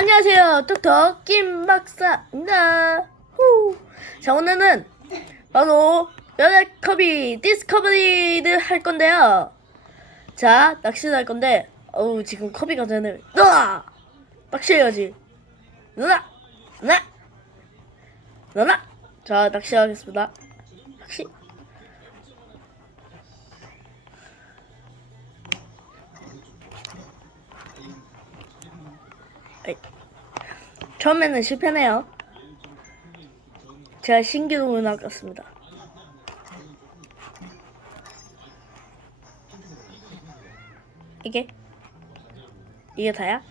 안녕하세요. 톡톡 김 박사입니다. 후. 자, 오늘은 바로 연애커비 디스커버리를 할 건데요. 자, 낚시를 할 건데, 어우, 지금 커비가 전에, 너나! 낚시해야지. 너나! 너나! 너나! 자, 낚시하겠습니다. 낚시. 처음에는 실패네요. 제가 신기록을 낚았습니다. 이게 이게 다야?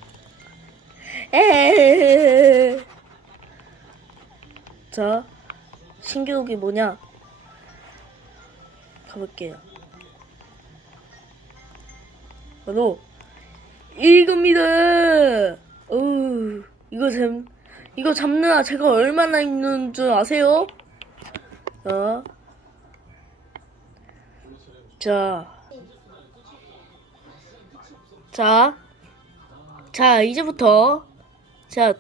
에헤헤헤. 자, 신기록이 뭐냐? 가볼게요. 바로 이겁니다. 어우, 이거 잡, 이거 잡느라 제가 얼마나 있는 줄 아세요? 자, 자, 자, 자, 이제부터. 자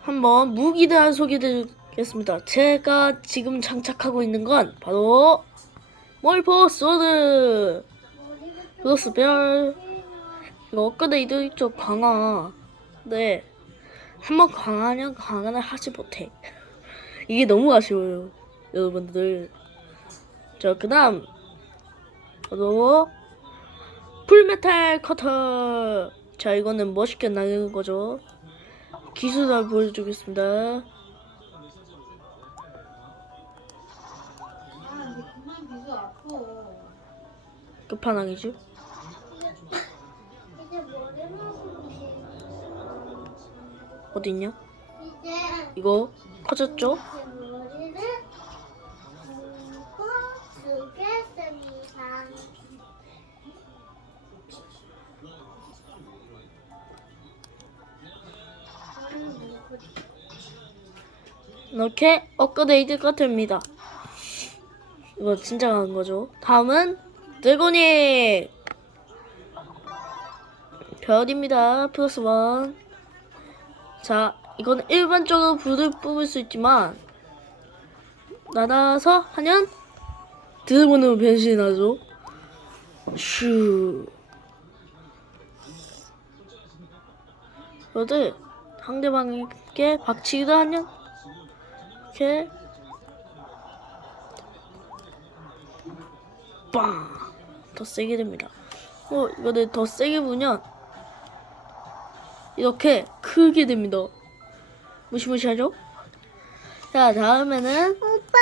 한번 무기를 소개드리겠습니다. 제가 지금 장착하고 있는 건 바로 몰포 소드. 플러스 별 이거 업그레이드 쪽 강화 네. 한번 강화하면 강화를 하지 못해. 이게 너무 아쉬워요 여러분들. 자 그 다음. 바로 풀메탈 커터. 자 이거는 멋있게 나가는 거죠. 기술을 보여주겠습니다. 아. 끝판왕이죠 어딨냐 이제 이거 커졌죠 이렇게 업그레이드가 됩니다. 이거 진짜 강한 거죠. 다음은 드래곤이 별입니다. 플러스 원. 자, 이건 일반적으로 불을 뿜을 수 있지만 날아서 하면 드래곤으로 변신하죠. 슈. 그런데 상대방에게 박치기를 하면 이렇게 빵! 더 세게 됩니다. 어, 이거를 더 세게 부면 이렇게 크게 됩니다. 무시무시하죠? 자, 다음에는 오빠!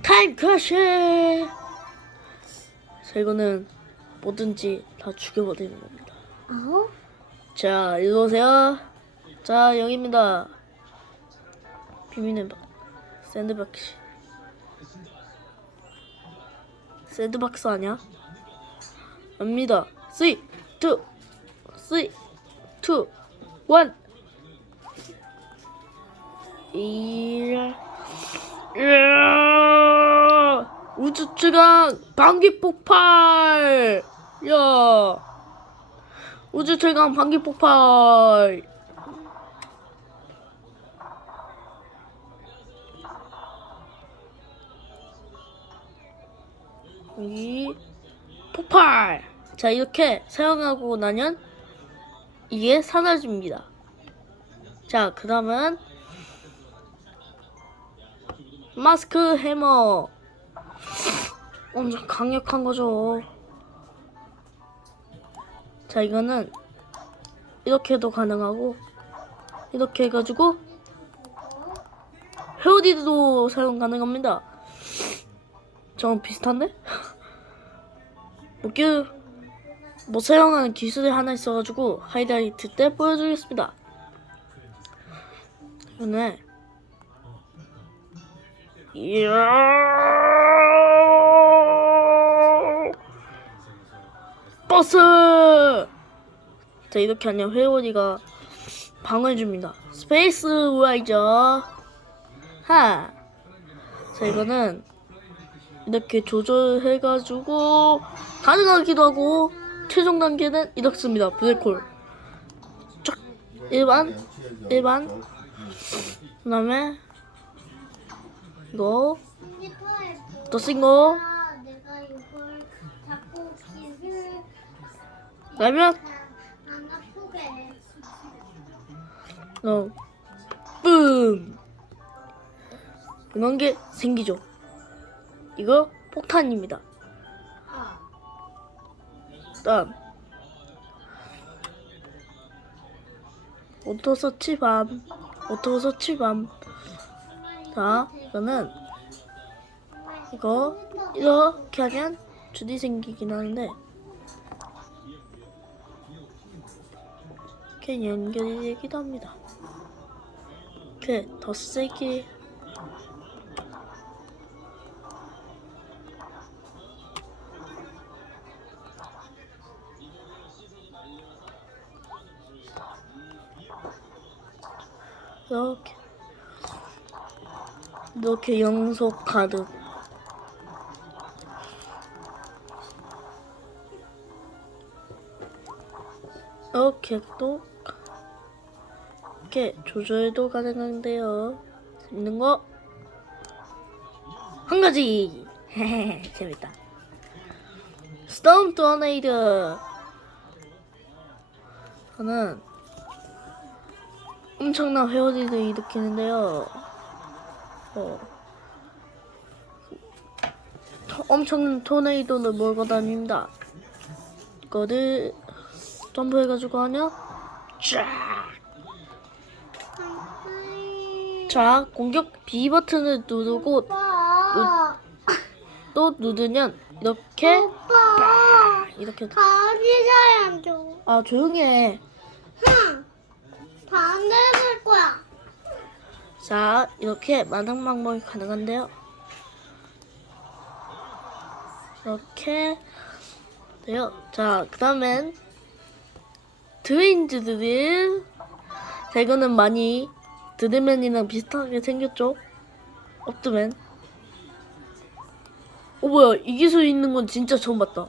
타임 크러쉬! 자, 이거는 뭐든지 다 죽여버리는 겁니다. 어? 자, 이리 오세요. 자, 여기입니다. 비밀의 박, 샌드박스. 샌드박스 아니야? 압니다. 3, 2, 3, 2, 1. 이 야. 이야. 우주 최강 방귀 폭발! 야. 우주 최강 방귀 폭발. 여기 폭발. 자 이렇게 사용하고 나면 이게 사라집니다. 자 그 다음은 마스크 해머. 엄청 강력한 거죠. 자 이거는 이렇게도 가능하고 이렇게 해가지고 헤어디도 사용 가능합니다. 저랑 비슷한데? 뭐기 뭐 사용하는 기술이 하나 있어가지고 하이라이트 때. 이거는 이야 버스! 자, 이렇게 하면 회오리가 방을 줍니다. 스페이스 우아이죠. 하. 자, 이거는 이렇게 조절해가지고 가능하기도 하고 최종 단계는 이렇습니다. 블랙홀. 쫙 일반 일반 그 다음에 이거 이게 더 예뻐. 더 싱거 아, 내가 이걸 자꾸 기를 그러면 안 아프게 해. 어, 뿜 이런 게 생기죠. 이거 폭탄입니다. 아, 다음 오토 서치밤 오토 서치밤. 자 이거는 이거 이렇게 하면 줄이 생기긴 하는데 이렇게 연결이 되기도 합니다. 이렇게 더 세게 이렇게. 이렇게 영속 가득. 이렇게 또 이렇게 조절도 가능한데요. 재밌는 거? 한 가지! 재밌다. 스톰 토네이드. 저는 엄청난 회오리를 일으키는데요. 어. 토- 엄청난 토네이도를 몰고 다닙니다. 이거를 점프해가지고 하냐? 쫙! 자, 공격 B 버튼을 누르고 오빠, 또 누르면 이렇게 오빠, 이렇게 가지 사람 줘. 아 조용히 해. 흥, 반대될 거야. 자, 이렇게 많은 방법이 가능한데요. 이렇게 돼요. 자, 그 다음엔 드레인즈 드릴. 자, 이거는 많이 드드맨이랑 비슷하게 생겼죠? 업드맨. 어, 뭐야. 이 기술 있는 건 진짜 처음 봤다.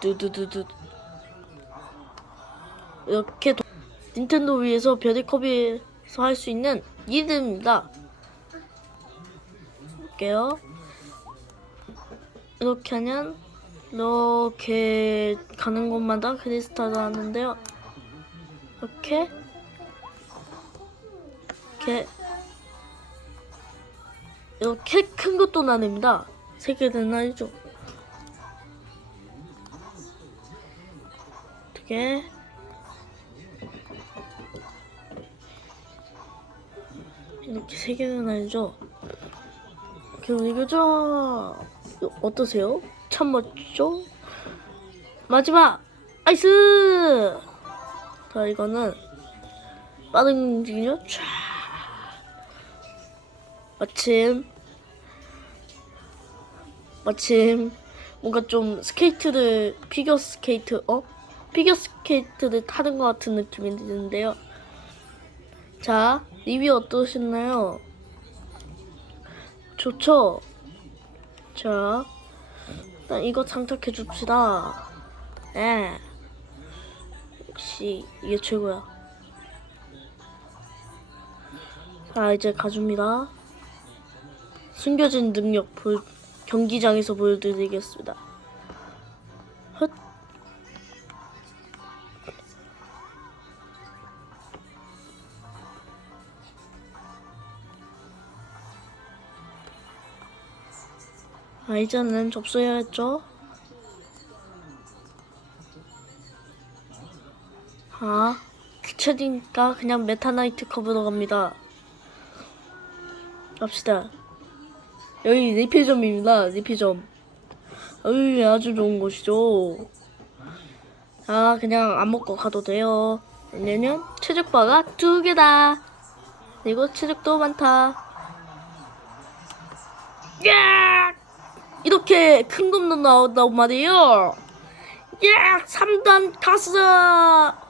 두두두두. 이렇게 도- 닌텐도 위에서 별의컵에서 할 수 있는 이름입니다. 볼게요. 이렇게 하면 이렇게 가는 곳마다 크리스탈을 하는데요. 이렇게 이렇게 이렇게 큰 것도 나뉩니다. 세 개는 아니죠. 어떻게 이렇게 세 개는 아니죠. 그럼 이거죠. 어떠세요? 참 멋지죠? 마지막 아이스. 자 이거는 빠른 움직임이요. 촤. 마침 마침 뭔가 좀 스케이트를 피겨 스케이트 어 피겨 스케이트를 타는 것 같은 느낌이 드는데요. 자, 리뷰 어떠셨나요? 좋죠? 자, 일단 이거 장착해 줍시다. 예. 역시 이게 최고야. 자, 이제 가줍니다. 숨겨진 능력 볼, 경기장에서 보여드리겠습니다. 아, 이제는 접수해야겠죠? 아, 귀찮으니까 그냥 메타나이트 컵으로 갑니다. 갑시다. 여기 리필점입니다, 리필점. 여기 아주 좋은 곳이죠. 아, 그냥 안 먹고 가도 돼요. 왜냐면 체력바가 두 개다. 그리고 체력도 많다. 야! 이렇게 큰 겁도 나온단 말이에요. 야! 3단 가스!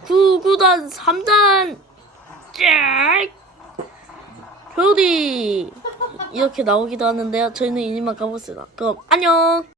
9, 9단 3단! 야! 별이 이렇게 나오기도 하는데요. 저희는 이만 가보겠습니다. 그럼 안녕!